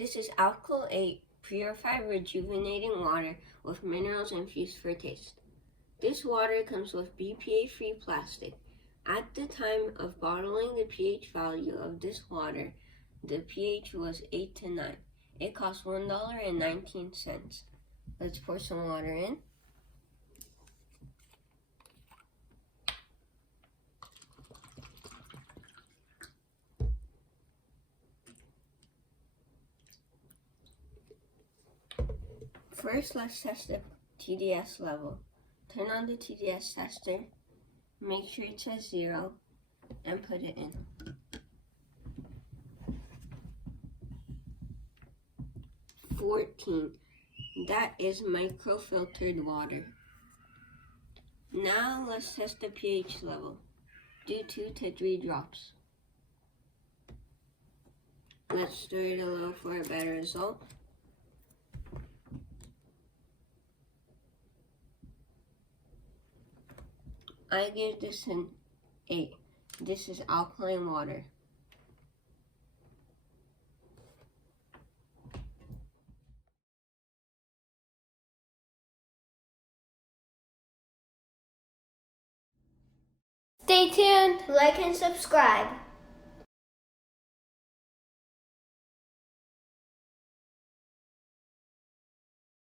This is Alkal8 purified rejuvenating water with minerals infused for taste. This water comes with BPA-free plastic. At the time of bottling, the pH value of this water, the pH was 8 to 9. It cost $1.19. Let's pour some water in. First, let's test the TDS level. Turn on the TDS tester, make sure it says 0, and put it in. 14. That is microfiltered water. Now let's test the pH level. Do 2 to 3 drops. Let's stir it a little for a better result. I give this an 8. This is alkaline water. Stay tuned, like and subscribe.